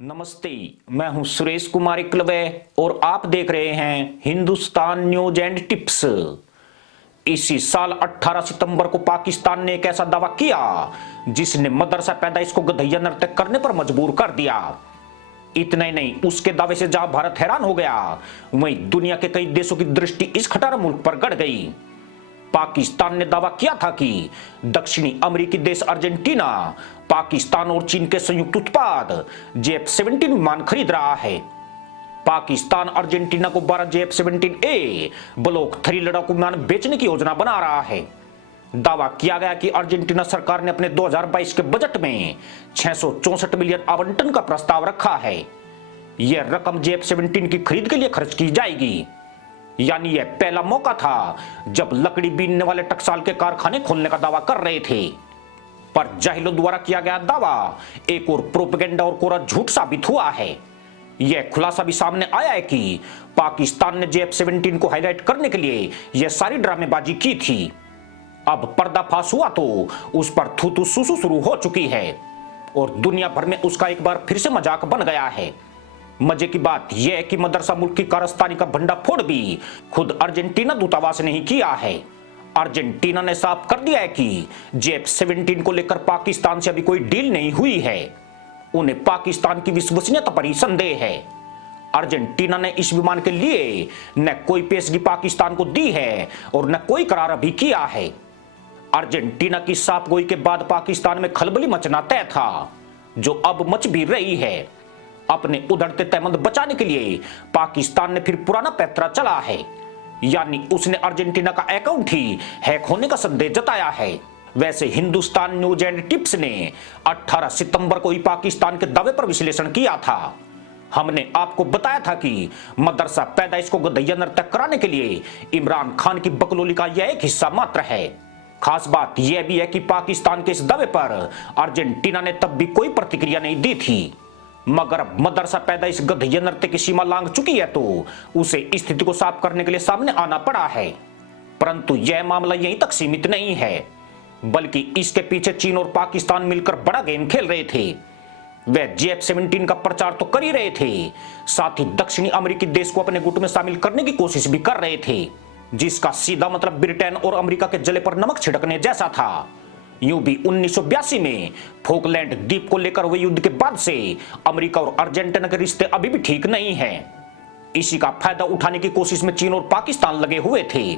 नमस्ते, मैं हूं सुरेश कुमार इकलवे और आप देख रहे हैं हिंदुस्तान न्यूज एंड टिप्स। इसी साल 18 सितंबर को पाकिस्तान ने एक ऐसा दावा किया जिसने मदरसा पैदाइश को गधैया नृत्य करने पर मजबूर कर दिया। इतना ही नहीं, उसके दावे से जहां भारत हैरान हो गया, वहीं दुनिया के कई देशों की दृष्टि इस खटारा मुल्क पर गड़ गई। पाकिस्तान ने दावा किया था कि दक्षिणी अमेरिकी देश अर्जेंटीना पाकिस्तान और चीन के संयुक्त उत्पाद JF-17 विमान खरीद रहा है। पाकिस्तान अर्जेंटीना को 12 JF-17A ब्लॉक 3 लड़ाकू विमान बेचने की योजना बना रहा है। दावा किया गया कि अर्जेंटीना सरकार ने अपने 2022 के बजट में 664 मिलियन आवंटन का प्रस्ताव रखा है। यह रकम JF-17 की खरीद के लिए खर्च की जाएगी। यानी यह पहला मौका था जब लकड़ी बीनने वाले टकसाल के कारखाने खोलने का दावा कर रहे थे। पर जाहिलों द्वारा किया गया दावा एक और प्रोपेगेंडा और कोरा झूठ साबित हुआ है। यह खुलासा भी सामने आया है कि पाकिस्तान ने JF-17 को हाईलाइट करने के लिए यह सारी ड्रामेबाजी की थी। अब पर्दाफाश हुआ तो उस पर थू थू सुसु शुरू हो चुकी है और दुनिया भर में उसका एक बार फिर से मजाक बन गया है। मजे की बात यह है कि मदरसा मुल्क की कारस्तानी का भंडाफोड़ भी खुद अर्जेंटीना दूतावास ने ही किया है। अर्जेंटीना ने साफ कर दिया है कि JF-17 को लेकर पाकिस्तान से अभी कोई डील नहीं हुई है। उन्हें पाकिस्तान की विश्वसनीयता पर ही संदेह है। अर्जेंटीना ने इस विमान के लिए न कोई पेशगी पाकिस्तान को दी है और न कोई करार अभी किया है। अर्जेंटीना की साफ गोई के बाद पाकिस्तान में खलबली मचना तय था, जो अब मच भी रही है। अपने उधड़ते तहमंद बचाने के लिए पाकिस्तान ने फिर पुराना पैतरा चला है, यानी उसने अर्जेंटीना का अकाउंट ही हैक होने का संदेह जताया है। वैसे हिंदुस्तान न्यूज एंड टिप्स ने 18 सितंबर को ही पाकिस्तान के दावे पर विश्लेषण किया था। हमने आपको बताया था कि मदरसा पैदाइश को गधैया नृत्य कराने के लिए इमरान खान की बकलोली का यह एक हिस्सा मात्र है। खास बात यह भी है कि पाकिस्तान के इस दावे पर अर्जेंटीना ने तब भी कोई प्रतिक्रिया नहीं दी थी, मगर अब मदरसा पैदाइश गधैया नृत्य की सीमा लांघ चुकी है तो उसे स्थिति को साफ करने के लिए सामने आना पड़ा है। परंतु यह मामला यहीं तक सीमित नहीं है, बल्कि इसके पीछे चीन और पाकिस्तान मिलकर बड़ा गेम खेल रहे थे। वे JF-17 का प्रचार तो कर ही रहे थे, साथ ही दक्षिणी अमेरिकी देश को अपने गुट में शामिल करने की कोशिश भी कर रहे थे, जिसका सीधा मतलब ब्रिटेन और अमेरिका के जले पर नमक छिड़कने जैसा था। यूं भी 1982 में फोकलैंड द्वीप को लेकर हुए युद्ध के बाद से अमेरिका और अर्जेंटीना के रिश्ते अभी भी ठीक नहीं हैं। इसी का फायदा उठाने की कोशिश में चीन और पाकिस्तान लगे हुए थे।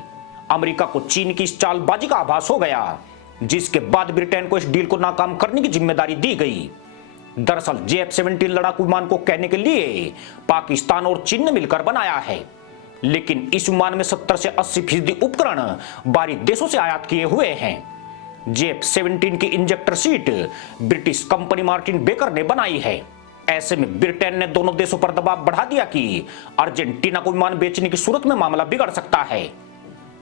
अमेरिका को चीन की इस चालबाजी का आभास हो गया, जिसके बाद ब्रिटेन को इस डील को नाकाम करने की जिम्मेदारी दी गई। दरअसल JF-17 लड़ाकू विमान को कहने के लिए पाकिस्तान और चीन ने मिलकर बनाया है, लेकिन इस विमान में 70 से 80% उपकरण बाहरी देशों से आयात किए हुए हैं। JF-17 की injector seat British company Martin baker ने बनाई है। ऐसे में ब्रिटेन ने दोनों देशों पर दबाव बढ़ा दिया कि अर्जेंटीना को विमान बेचने की सूरत में मामला बिगड़ सकता है।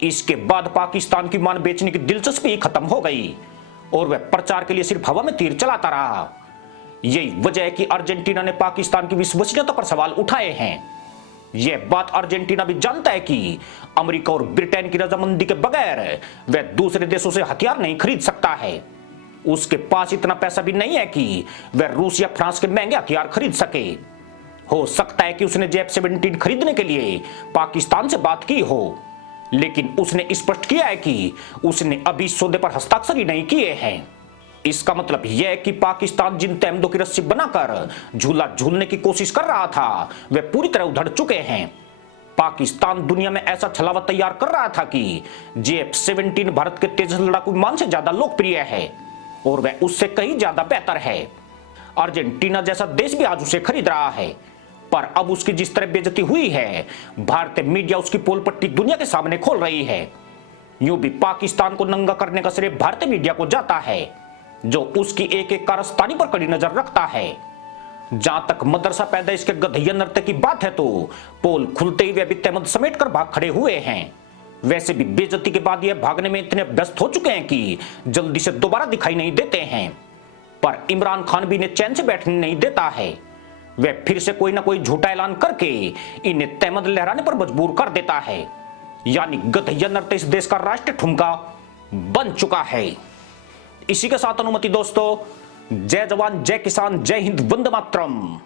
इसके बाद पाकिस्तान की विमान बेचने की दिलचस्पी खत्म हो गई और वह प्रचार के लिए सिर्फ हवा में तीर चलाता रहा। यही वजह है कि अर्जेंटीना ने पाकिस्तान की विश्वसनीयता पर सवाल उठाए हैं। यह बात अर्जेंटीना भी जानता है कि अमेरिका और ब्रिटेन की रजामंदी के बगैर वह दूसरे देशों से हथियार नहीं खरीद सकता है। उसके पास इतना पैसा भी नहीं है कि वह रूस या फ्रांस के महंगे हथियार खरीद सके। हो सकता है कि उसने JF-17 खरीदने के लिए पाकिस्तान से बात की हो, लेकिन उसने स्पष्ट किया है कि उसने अभी सौदे पर हस्ताक्षर ही नहीं किए हैं। इसका मतलब यह है कि पाकिस्तान जिन तहमदों की रस्सी बनाकर झूला झूलने की कोशिश कर रहा था, वे पूरी तरह उधड़ चुके हैं। पाकिस्तान दुनिया में ऐसा छलावा तैयार कर रहा था कि JF-17 भारत के तेजस लड़ाकू विमान से ज्यादा लोकप्रिय है और वह उससे कहीं ज्यादा बेहतर है। अर्जेंटीना जैसा देश भी आज उसे खरीद रहा है, पर अब उसकी जिस तरह बेइज्जती हुई है, भारतीय मीडिया उसकी पोल पट्टी दुनिया के सामने खोल रही है। यूं भी पाकिस्तान को नंगा करने का श्रेय भारतीय मीडिया को जाता है, जो उसकी एक एक कारस्तानी पर कड़ी नजर रखता है। जहां तक मदरसा पैदाइश के गधैया नृत्य की बात है तो पोल खुलते ही वे भी तहमद समेट कर भाग खड़े हुए हैं। वैसे भी बेइज्जती के बाद यह भागने में इतने व्यस्त हो चुके हैं कि जल्दी से दोबारा दिखाई नहीं देते हैं। पर इमरान खान भी इन्हें चैन से बैठने नहीं देता है। वह फिर से कोई ना कोई झूठा ऐलान करके इन्हें तहमद लहराने पर मजबूर कर देता है। यानी गधैया नृत्य इस देश का राष्ट्रीय ठुमका बन चुका है। इसी के साथ अनुमति दोस्तों, जय जवान जय किसान जय हिंद वंदे मातरम।